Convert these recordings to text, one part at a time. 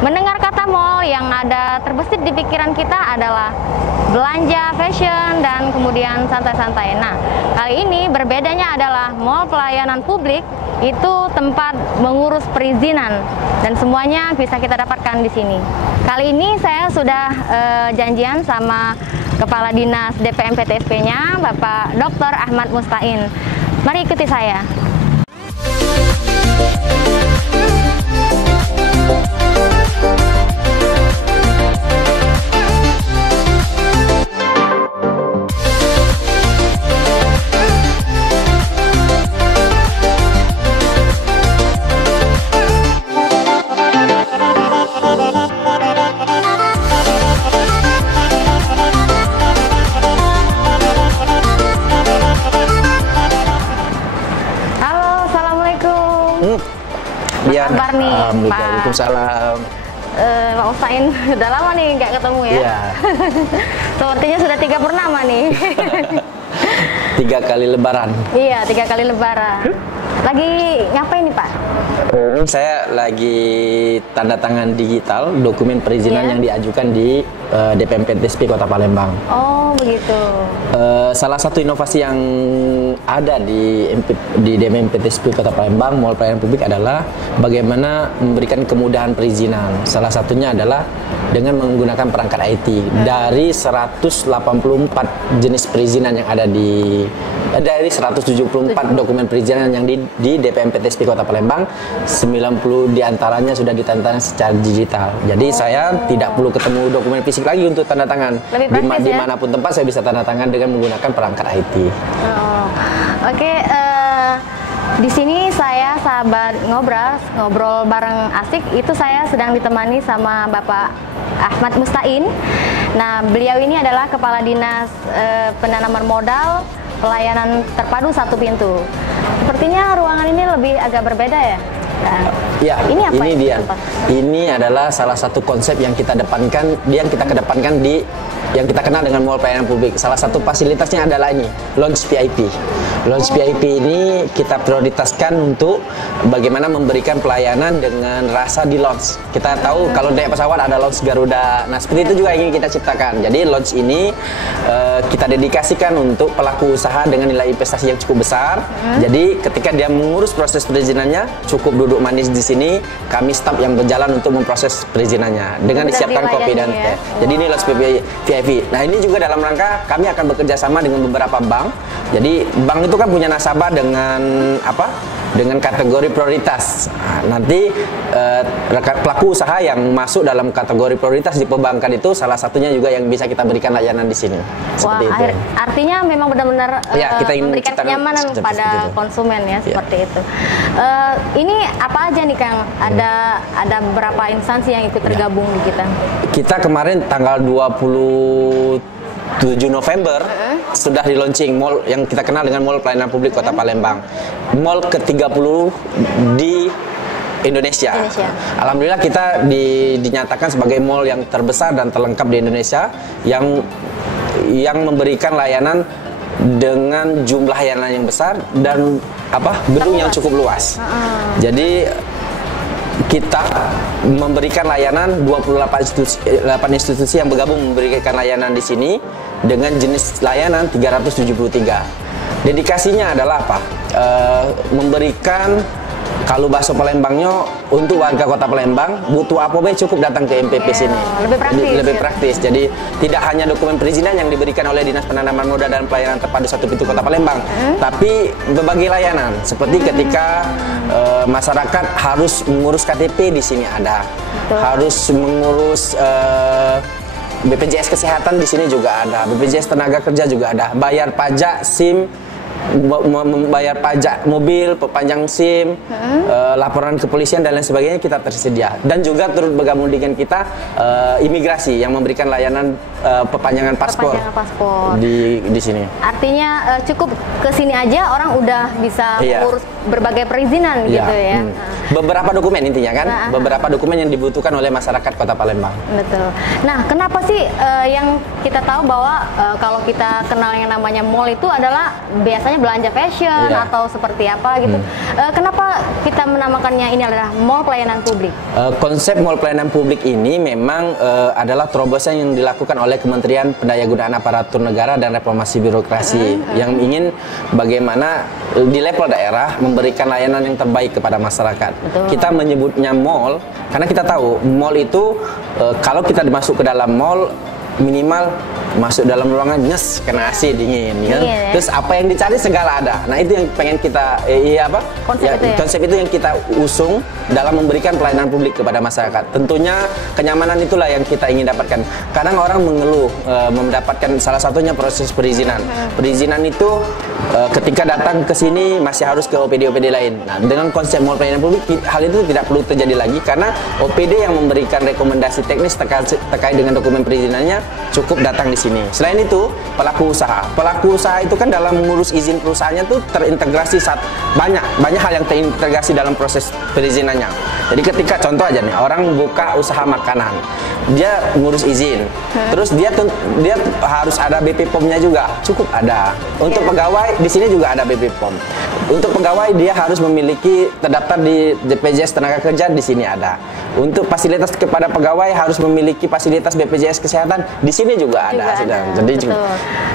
Mendengar kata mall, yang ada terbesit di pikiran kita adalah belanja, fashion, dan kemudian santai-santai. Nah, kali ini berbedanya adalah mall pelayanan publik itu tempat mengurus perizinan dan semuanya bisa kita dapatkan di sini. Kali ini saya sudah janjian sama Kepala Dinas DPM PTSP-nya, Bapak Dr. Ahmad Mustain. Mari ikuti saya. Iya, kabar nih, Pak? Waalaikumsalam. Pak Mustain, udah lama nih nggak ketemu ya? Iya. Sepertinya sudah 3 purnama nih. 3 kali lebaran. Iya, 3 kali lebaran. Lagi ngapain nih, Pak? Saya lagi tanda tangan digital dokumen perizinan yang diajukan di DPM PTSP Kota Palembang. Oh, begitu. Salah satu inovasi yang ada di DPM PTSP Kota Palembang, Mall Pelayanan Publik adalah bagaimana memberikan kemudahan perizinan. Salah satunya adalah dengan menggunakan perangkat IT. Dari 184 jenis perizinan yang ada dari 174 dokumen perizinan yang di DPM PTSP Kota Palembang, 90 diantaranya sudah ditandatangan secara digital. Jadi saya tidak perlu ketemu dokumen fisik lagi untuk tanda tangan. Dimanapun tempat saya bisa tanda tangan dengan menggunakan perangkat IT. Oke, di sini saya sahabat ngobrol bareng asik. Itu saya sedang ditemani sama Bapak Ahmad Mustain. Nah, beliau ini adalah Kepala Dinas Penanaman Modal Pelayanan Terpadu Satu Pintu. Sepertinya ruangan ini lebih agak berbeda ya? Nah, ya, ini apa ini dia. Ini adalah salah satu konsep yang kita kedepankan di yang kita kenal dengan mall pelayanan publik. Salah satu fasilitasnya adalah ini, lounge VIP. Lounge VIP ini kita prioritaskan untuk bagaimana memberikan pelayanan dengan rasa di lounge. Kita tahu kalau naik pesawat ada lounge Garuda. Nah, seperti itu juga ingin kita ciptakan. Jadi lounge ini kita dedikasikan untuk pelaku usaha dengan nilai investasi yang cukup besar. Jadi ketika dia mengurus proses perizinannya, cukup duduk manis di sini, kami staf yang berjalan untuk memproses perizinannya dengan disiapkan kopi dan teh. Jadi ini lounge VIP. Nah, ini juga dalam rangka kami akan bekerja sama dengan beberapa bank. Jadi bank itu kan punya nasabah dengan dengan kategori prioritas. Nah, nanti pelaku usaha yang masuk dalam kategori prioritas di perbankan itu salah satunya juga yang bisa kita berikan layanan di sini. Seperti itu. Artinya memang benar-benar kita ingin memberikan kenyamanan pada konsumen ya, seperti itu. Ini apa aja nih, Kang? Ada berapa instansi yang ikut tergabung di kita? Kita kemarin tanggal 27 November sudah di launching mall yang kita kenal dengan Mall Pelayanan Publik Kota Palembang. Mall ke-30 di Indonesia. Alhamdulillah kita dinyatakan sebagai mall yang terbesar dan terlengkap di Indonesia yang memberikan layanan dengan jumlah layanan yang besar dan gedung yang cukup luas. Jadi kita memberikan layanan 28 institusi yang bergabung memberikan layanan di sini dengan jenis layanan 373. Dedikasinya adalah memberikan, kalau bahasa Palembangnya, untuk warga Kota Palembang butuh apa cukup datang ke MPP sini. Lebih praktis. Jadi tidak hanya dokumen perizinan yang diberikan oleh Dinas Penanaman Modal dan Pelayanan Terpadu Satu Pintu Kota Palembang, tapi berbagai layanan seperti ketika masyarakat harus mengurus KTP di sini ada, harus mengurus BPJS Kesehatan di sini juga ada, BPJS Tenaga Kerja juga ada, bayar pajak SIM, membayar pajak mobil, perpanjang SIM, laporan kepolisian dan lain sebagainya kita tersedia. Dan juga turut bergabung dengan kita imigrasi yang memberikan layanan perpanjangan paspor di sini. Artinya cukup ke sini aja orang udah bisa mengurus berbagai perizinan gitu ya. Beberapa dokumen intinya kan, beberapa dokumen yang dibutuhkan oleh masyarakat Kota Palembang. Betul. Nah, kenapa sih yang kita tahu bahwa kalau kita kenal yang namanya mall itu adalah biasanya belanja fashion atau seperti apa gitu. Kenapa kita menamakannya ini adalah mall pelayanan publik? Konsep mall pelayanan publik ini memang adalah terobosan yang dilakukan oleh Kementerian Pendayagunaan Aparatur Negara dan Reformasi Birokrasi yang ingin bagaimana di level daerah memberikan layanan yang terbaik kepada masyarakat. Betul. Kita menyebutnya mall karena kita tahu mall itu kalau kita masuk ke dalam mall minimal masuk dalam ruangan nyes kena AC dingin ya. Terus apa yang dicari segala ada. Nah, itu yang pengen kita konsep itu yang kita usung dalam memberikan pelayanan publik kepada masyarakat. Tentunya kenyamanan itulah yang kita ingin dapatkan. Kadang orang mengeluh mendapatkan salah satunya proses perizinan. Perizinan itu ketika datang ke sini masih harus ke OPD-OPD lain. Nah, dengan konsep mall pelayanan publik hal itu tidak perlu terjadi lagi karena OPD yang memberikan rekomendasi teknis terkait dengan dokumen perizinannya cukup datang di sini. Selain itu, pelaku usaha itu kan dalam mengurus izin perusahaannya tuh terintegrasi banyak hal yang terintegrasi dalam proses perizinannya. Jadi ketika contoh aja nih, orang buka usaha makanan, dia ngurus izin, terus dia harus ada BP POM-nya juga, cukup ada. Untuk pegawai di sini juga ada BP POM. Untuk pegawai dia harus memiliki terdaftar di BPJS Tenaga Kerja, di sini ada. Untuk fasilitas kepada pegawai harus memiliki fasilitas BPJS Kesehatan, di sini juga ada. Jadi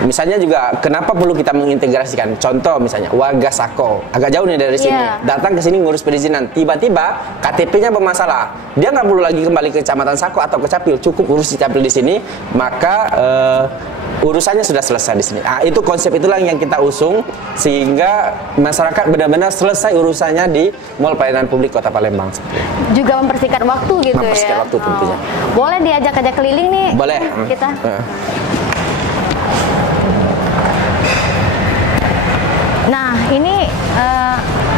misalnya juga kenapa perlu kita mengintegrasikan? Contoh misalnya warga Sako, agak jauh nih dari sini, datang ke sini ngurus perizinan, tiba-tiba KTP-nya bermasalah, dia nggak perlu lagi kembali ke Kecamatan Sako atau ke Capil, cukup urus di Capil di sini, maka urusannya sudah selesai di sini. Itu konsep itulah yang kita usung sehingga masyarakat benar-benar selesai urusannya di Mall Pelayanan Publik Kota Palembang. Juga mempersingkat waktu gitu mempersingkat waktu tentunya. Boleh diajak-ajak keliling nih? Boleh. Kita. Nah, ini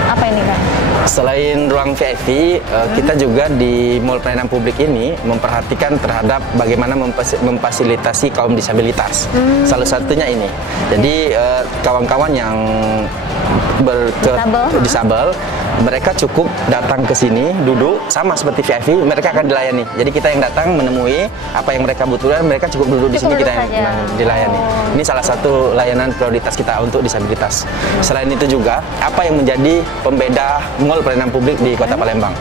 apa ini Kak? Selain ruang VIP, kita juga di Mall Pelayanan Publik ini memperhatikan terhadap bagaimana memfasilitasi kaum disabilitas. Salah satunya ini. Jadi kawan-kawan yang disabel, mereka cukup datang ke sini, duduk, sama seperti VIP, mereka akan dilayani. Jadi kita yang datang menemui apa yang mereka butuhkan, mereka cukup duduk di sini, kita yang dilayani. Ini salah satu layanan prioritas kita untuk disabilitas. Selain itu juga, apa yang menjadi pembeda Mall Pelayanan Publik di Kota Palembang?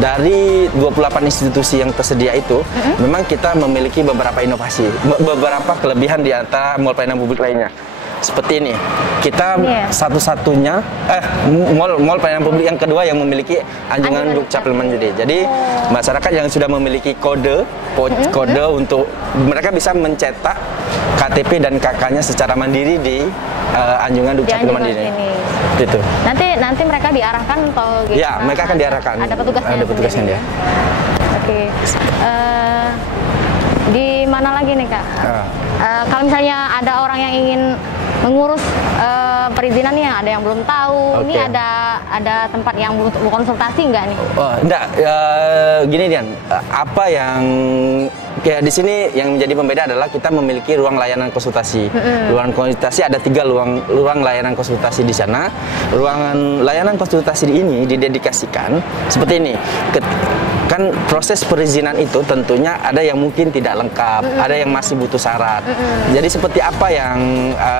Dari 28 institusi yang tersedia itu, memang kita memiliki beberapa inovasi, beberapa kelebihan di antara Mall Pelayanan Publik lainnya. Seperti ini, kita satu-satunya mall pelayanan publik yang kedua yang memiliki anjungan dukcapil mandiri. Jadi masyarakat yang sudah memiliki kode untuk mereka bisa mencetak KTP dan KK-nya secara mandiri di anjungan dukcapil mandiri. Itu. Nanti mereka diarahkan atau gitu? Ya, mereka akan diarahkan. Ada petugasnya dia. Oke. Di mana lagi nih Kak? Kalau misalnya ada orang yang ingin mengurus perizinan nih, ada yang belum tahu, ini ada tempat yang butuh konsultasi nggak nih? Enggak, gini Dian, apa yang kayak di sini yang menjadi pembeda adalah kita memiliki ruang layanan konsultasi. Ruang konsultasi ada 3 ruang layanan konsultasi di sana. Ruangan layanan konsultasi ini didedikasikan seperti ini. Kan proses perizinan itu tentunya ada yang mungkin tidak lengkap, ada yang masih butuh syarat. Jadi seperti apa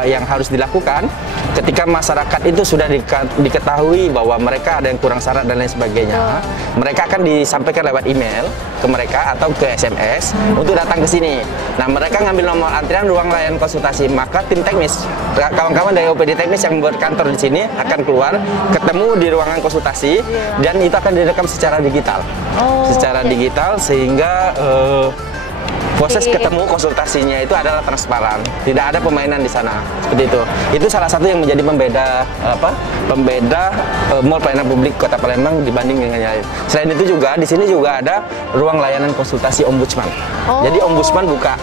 yang harus dilakukan ketika masyarakat itu sudah diketahui bahwa mereka ada yang kurang syarat dan lain sebagainya, mereka akan disampaikan lewat email ke mereka atau ke SMS untuk datang ke sini. Nah, mereka ngambil nomor antrian ruang layanan konsultasi, maka tim teknis, kawan-kawan dari OPD teknis yang berkantor di sini akan keluar, ketemu di ruangan konsultasi, dan itu akan direkam secara digital. Digital sehingga proses ketemu konsultasinya itu adalah transparan, tidak ada permainan di sana, seperti itu. Itu salah satu yang menjadi pembeda Mall Pelayanan Publik Kota Palembang dibanding dengan yang lain. Selain itu juga di sini juga ada ruang layanan konsultasi ombudsman. Jadi ombudsman buka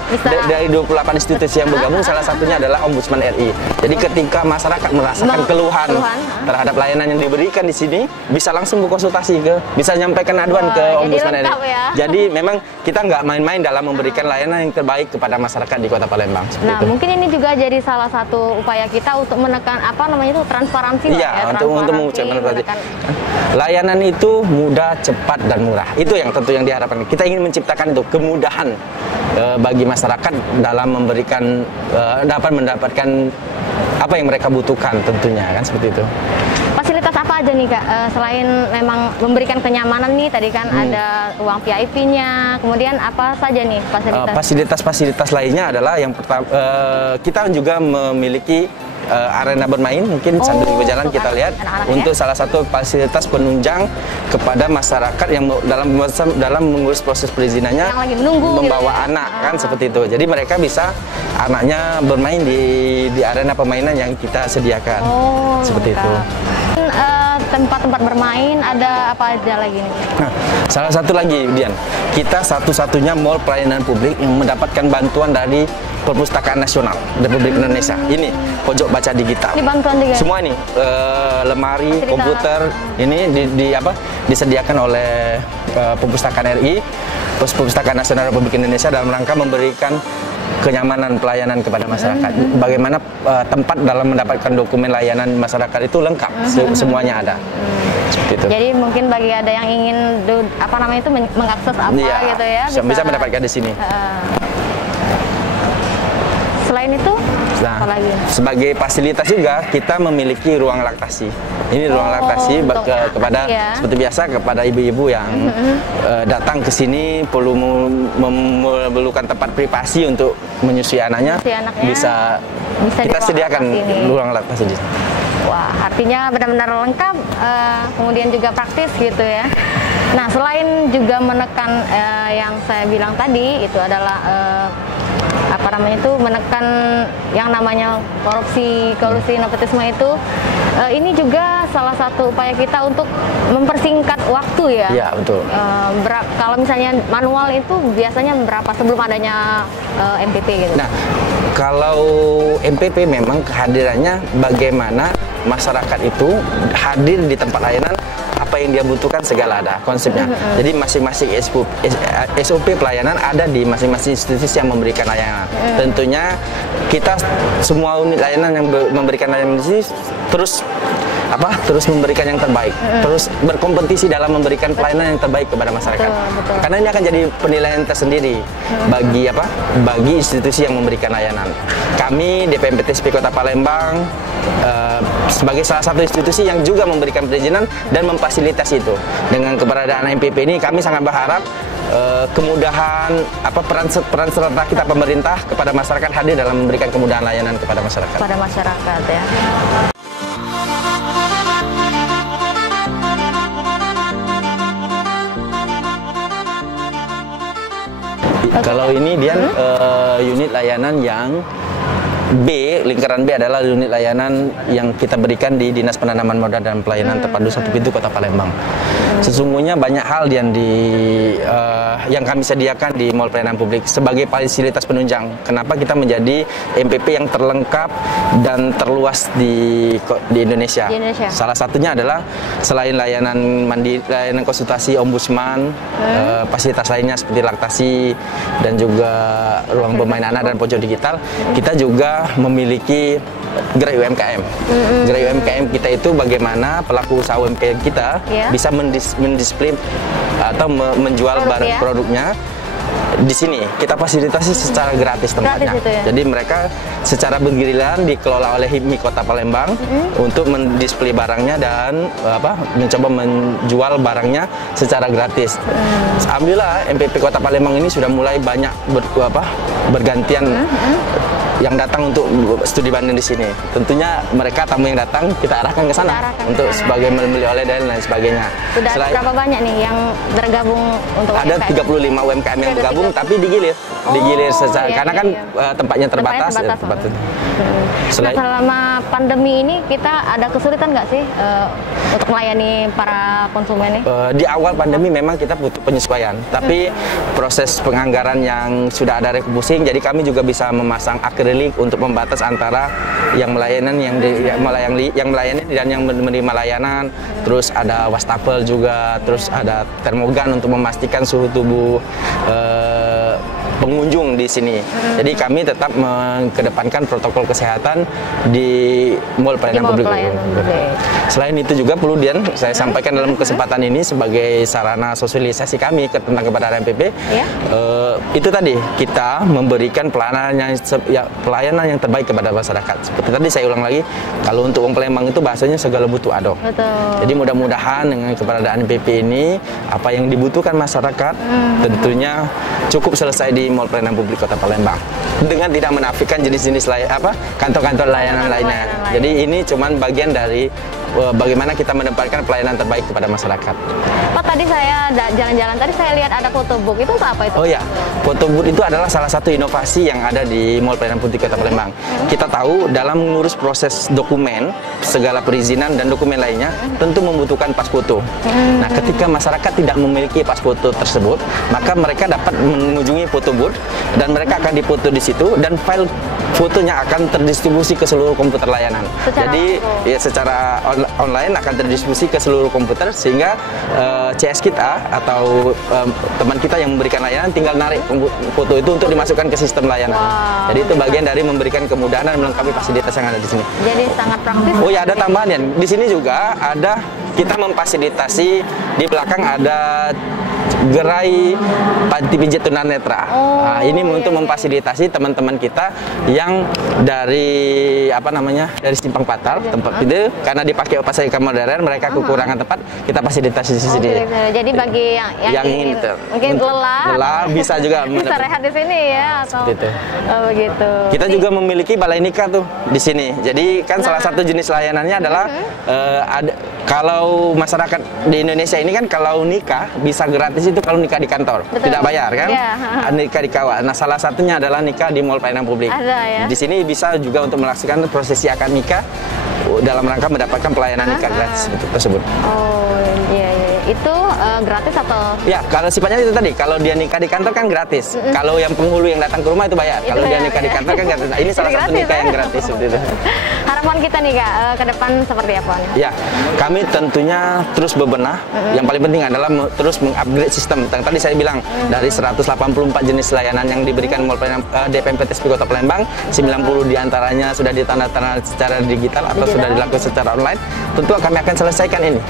dari 28 institusi yang bergabung, salah satunya adalah Ombudsman RI. Jadi ketika masyarakat merasakan keluhan terhadap layanan yang diberikan di sini, bisa langsung berkonsultasi bisa menyampaikan aduan ke Ombudsman RI. Jadi memang kita nggak main-main dalam memberikan layanan yang terbaik kepada masyarakat di Kota Palembang. Nah, mungkin ini juga jadi salah satu upaya kita untuk menekan apa namanya itu transparansi. Iya, untuk transparansi. Layanan itu mudah, cepat dan murah. Itu yang tentu yang diharapkan. Kita ingin menciptakan itu kemudahan bagi masyarakat dalam memberikan dapat mendapatkan apa yang mereka butuhkan tentunya kan seperti itu. Fasilitas apa aja nih Kak? Selain memang memberikan kenyamanan nih, tadi kan ada ruang VIP-nya, kemudian apa saja nih fasilitas? Fasilitas-fasilitas lainnya adalah yang pertama, kita juga memiliki arena bermain, mungkin sambil berjalan kita lihat untuk salah satu fasilitas penunjang kepada masyarakat yang dalam mengurus proses perizinannya yang lagi menunggu, membawa anak kan seperti itu. Jadi mereka bisa anaknya bermain di arena permainan yang kita sediakan seperti itu. Tempat-tempat bermain ada apa aja lagi nih? Nah, salah satu lagi Dian, kita satu-satunya mall pelayanan publik yang mendapatkan bantuan dari Perpustakaan Nasional Republik Indonesia. Ini pojok baca digital. Ini bantuan juga. Semua nih lemari, komputer ini disediakan oleh Perpustakaan RI, Perpustakaan Nasional Republik Indonesia dalam rangka memberikan kenyamanan pelayanan kepada masyarakat. Bagaimana tempat dalam mendapatkan dokumen layanan masyarakat itu lengkap, semuanya ada. Seperti itu. Jadi mungkin bagi ada yang ingin mengakses apa gitu ya, bisa mendapatkan di sini. Selain itu, apa lagi? Sebagai fasilitas juga kita memiliki ruang laktasi. Ini ruang laktasi kepada seperti biasa kepada ibu-ibu yang datang ke sini perlu memerlukan tempat privasi untuk menyusui anaknya, bisa kita sediakan ruang laktasi. Wah, artinya benar-benar lengkap, kemudian juga praktis gitu ya. Nah, selain juga menekan yang saya bilang tadi, itu adalah menekan yang namanya korupsi, kolusi, nepotisme itu, ini juga salah satu upaya kita untuk mempersingkat waktu ya. Iya, betul. Kalau misalnya manual itu biasanya berapa sebelum adanya MPP gitu? Nah, kalau MPP memang kehadirannya bagaimana masyarakat itu hadir di tempat layanan, apa yang dia butuhkan segala ada konsepnya. Jadi masing-masing SOP pelayanan ada di masing-masing institusi yang memberikan layanan. Tentunya kita semua unit layanan yang memberikan layanan di sini terus memberikan yang terbaik, terus berkompetisi dalam memberikan pelayanan yang terbaik kepada masyarakat. Betul. Karena ini akan jadi penilaian tersendiri bagi institusi yang memberikan layanan. Kami DPMPTSP Kota Palembang sebagai salah satu institusi yang juga memberikan perizinan dan memfasilitasi itu. Dengan keberadaan MPP ini kami sangat berharap kemudahan peran serta kita pemerintah kepada masyarakat hadir dalam memberikan kemudahan layanan kepada masyarakat. Kepada masyarakat ya. Kalau ini dia unit layanan yang B, lingkaran B adalah unit layanan yang kita berikan di Dinas Penanaman Modal dan Pelayanan Terpadu Satu Pintu Kota Palembang. Sesungguhnya banyak hal yang kami sediakan di Mall Pelayanan Publik sebagai fasilitas penunjang. Kenapa kita menjadi MPP yang terlengkap dan terluas di Indonesia? Salah satunya adalah selain layanan konsultasi ombudsman, fasilitas lainnya seperti laktasi dan juga ruang bermain anak dan pojok digital, kita juga memiliki gerai UMKM. Gerai UMKM kita itu bagaimana pelaku usaha UMKM kita bisa mendisplay atau menjual barang produknya di sini. Kita fasilitasi secara gratis tempatnya. Jadi mereka secara bergiliran dikelola oleh HIPMI Kota Palembang untuk mendisplay barangnya dan mencoba menjual barangnya secara gratis. Alhamdulillah MPP Kota Palembang ini sudah mulai banyak bergantian yang datang untuk studi banding di sini. Tentunya mereka tamu yang datang kita arahkan ke sana untuk sebagai membeli oleh dan lain sebagainya. Sudah berapa banyak nih yang bergabung untuk ada UMKM? 35 UMKM yang bergabung, tapi digilir secara karena kan tempatnya terbatas. Selama pandemi ini kita ada kesulitan nggak sih untuk melayani para konsumen ini? Di awal pandemi memang kita butuh penyesuaian, tapi proses penganggaran yang sudah ada refocusing, jadi kami juga bisa memasang akrilik untuk membatas antara yang melayani dan yang menerima layanan. Terus ada wastafel juga, terus ada termogan untuk memastikan suhu tubuh pengunjung di sini. Jadi kami tetap mengedepankan protokol kesehatan di Mall Pelayanan Publik. Selain itu juga perlu saya sampaikan dalam kesempatan ini sebagai sarana sosialisasi kami tentang kepada RMPP, itu tadi kita memberikan pelayanan yang terbaik kepada masyarakat. Seperti tadi saya ulang lagi, kalau untuk Wong Palembang itu bahasanya segala butuh adok. Jadi mudah-mudahan dengan keberadaan MPP ini apa yang dibutuhkan masyarakat tentunya cukup selesai di Mall Pelayanan Publik Kota Palembang dengan tidak menafikan jenis-jenis kantor-kantor layanan lainnya. Jadi ini cuman bagian dari bagaimana kita menempatkan pelayanan terbaik kepada masyarakat. Pak, tadi saya jalan-jalan, tadi saya lihat ada foto booth, itu apa itu? Oh ya, foto booth itu adalah salah satu inovasi yang ada di Mall Pelayanan Publik Kota Palembang. Kita tahu dalam mengurus proses dokumen, segala perizinan dan dokumen lainnya tentu membutuhkan pas foto. Nah, ketika masyarakat tidak memiliki pas foto tersebut, maka mereka dapat mengunjungi foto booth dan mereka akan dipoto di situ dan file fotonya akan terdistribusi ke seluruh komputer layanan. Jadi ya secara online akan terdistribusi ke seluruh komputer sehingga CS kita atau teman kita yang memberikan layanan tinggal narik foto itu untuk dimasukkan ke sistem layanan. Jadi itu bagian dari memberikan kemudahan dan melengkapi fasilitas yang ada di sini. Jadi sangat praktis. Oh ya, ada tambahan ya. Di sini juga ada kita memfasilitasi, di belakang ada gerai panti pijat tunanetra. Nah, ini untuk memfasilitasi teman-teman kita yang dari dari Simpang Patar tempat itu karena dipakai fasilitas modern, mereka kekurangan tempat, kita fasilitasi di sini. Jadi bagi yang ingin mungkin lelah bisa juga bisa rehat di sini ya atau begitu. Kita juga memiliki balai nikah tuh di sini. Jadi kan salah satu jenis layanannya adalah kalau masyarakat di Indonesia ini kan kalau nikah bisa gratis itu kalau nikah di kantor. Tidak bayar kan? Nikah di kawah. Nah, salah satunya adalah nikah di Mall Pelayanan Publik. Di sini bisa juga untuk melaksanakan prosesi akad nikah dalam rangka mendapatkan pelayanan nikah gratis tersebut. Oh iya, itu gratis atau? Ya, kalau sifatnya itu tadi, kalau dia nikah di kantor kan gratis. Kalau yang penghulu yang datang ke rumah itu bayar. Kalau dia nikah di kantor kan gratis. Nah, ini salah satu nikah yang gratis seperti itu. Harapan kita nih Kak, ke depan seperti apa? Ya, kami tentunya terus bebenah. Yang paling penting adalah terus mengupgrade sistem. Tadi saya bilang dari 184 jenis layanan yang diberikan Mall Pelayanan DPMPTSP Kota Palembang, 90 diantaranya sudah ditandatangani secara digital atau sudah dilakukan secara online. Tentu kami akan selesaikan ini.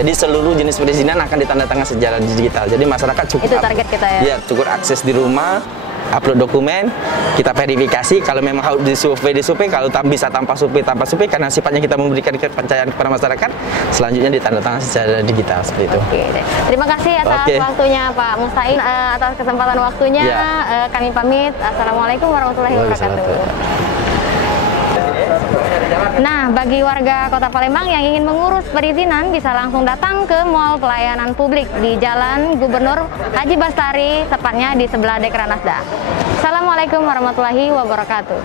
Jadi seluruh jenis perizinan akan ditandatangani secara digital. Jadi masyarakat cukup itu target kita ya. Ya, cukup akses di rumah, upload dokumen, kita verifikasi kalau memang harus disurvei, kalau bisa tanpa survei karena sifatnya kita memberikan kepercayaan kepada masyarakat, selanjutnya ditandatangani secara digital seperti itu. Terima kasih atas waktunya Pak Mustain, atas kesempatan waktunya. Kami pamit. Assalamualaikum warahmatullahi wabarakatuh. Nah, bagi warga Kota Palembang yang ingin mengurus perizinan bisa langsung datang ke Mall Pelayanan Publik di Jalan Gubernur Haji Bastari, tepatnya di sebelah Dekranasda. Assalamualaikum warahmatullahi wabarakatuh.